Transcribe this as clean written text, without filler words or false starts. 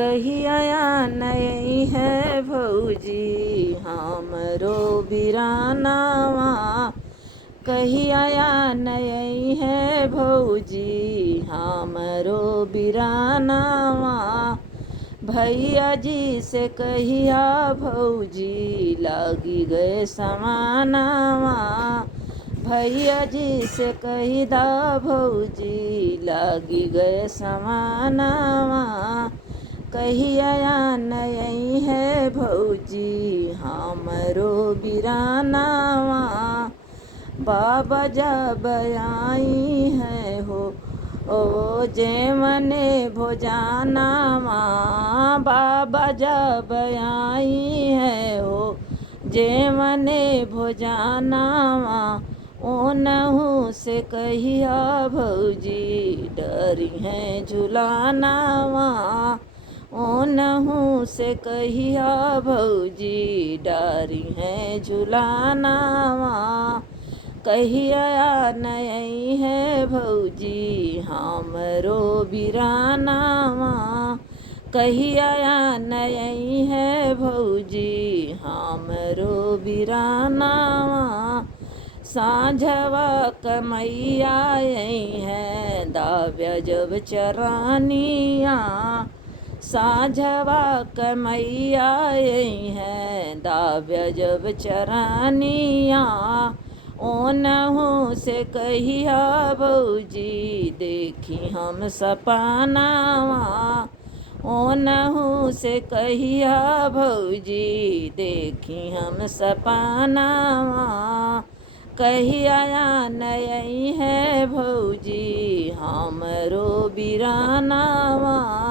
कहिया नहीं है भौजी हमरो बिरानावा। कहिया नहीं है भौजी हमरो बिरानावा। भैया जी से कहिया भौजी लागी गए समानावा। भैया जी से कही दा भौजी लागी गए समानावा। कहिया नहीं है भौजी हमरो बिरानावा। बाबा जब आई है हो ओ जे मने भोजानावा। बाबा जब आई है हो जे मने भोजानावा। ओनहु से कहिया भौजी डरी है झुलानावा। ओनहु से कहिया भौजी डरी है झुलानावा। कहिया नहीं है भौजी हमरो बिरानावा। कहिया नहीं है भौजी हमरो बिरानावा। साँझवा कमैया आई है दाव्या जब चरानिया। साँझवा कमैया आई है दाव्या जब चरानिया। ओनहु से कहिया भौजी देखी हम सपनावा। ओनहु से कहिया भौजी देखी हम सपनावा। कहिया नहीं है भौजी हमरो बिरानावा।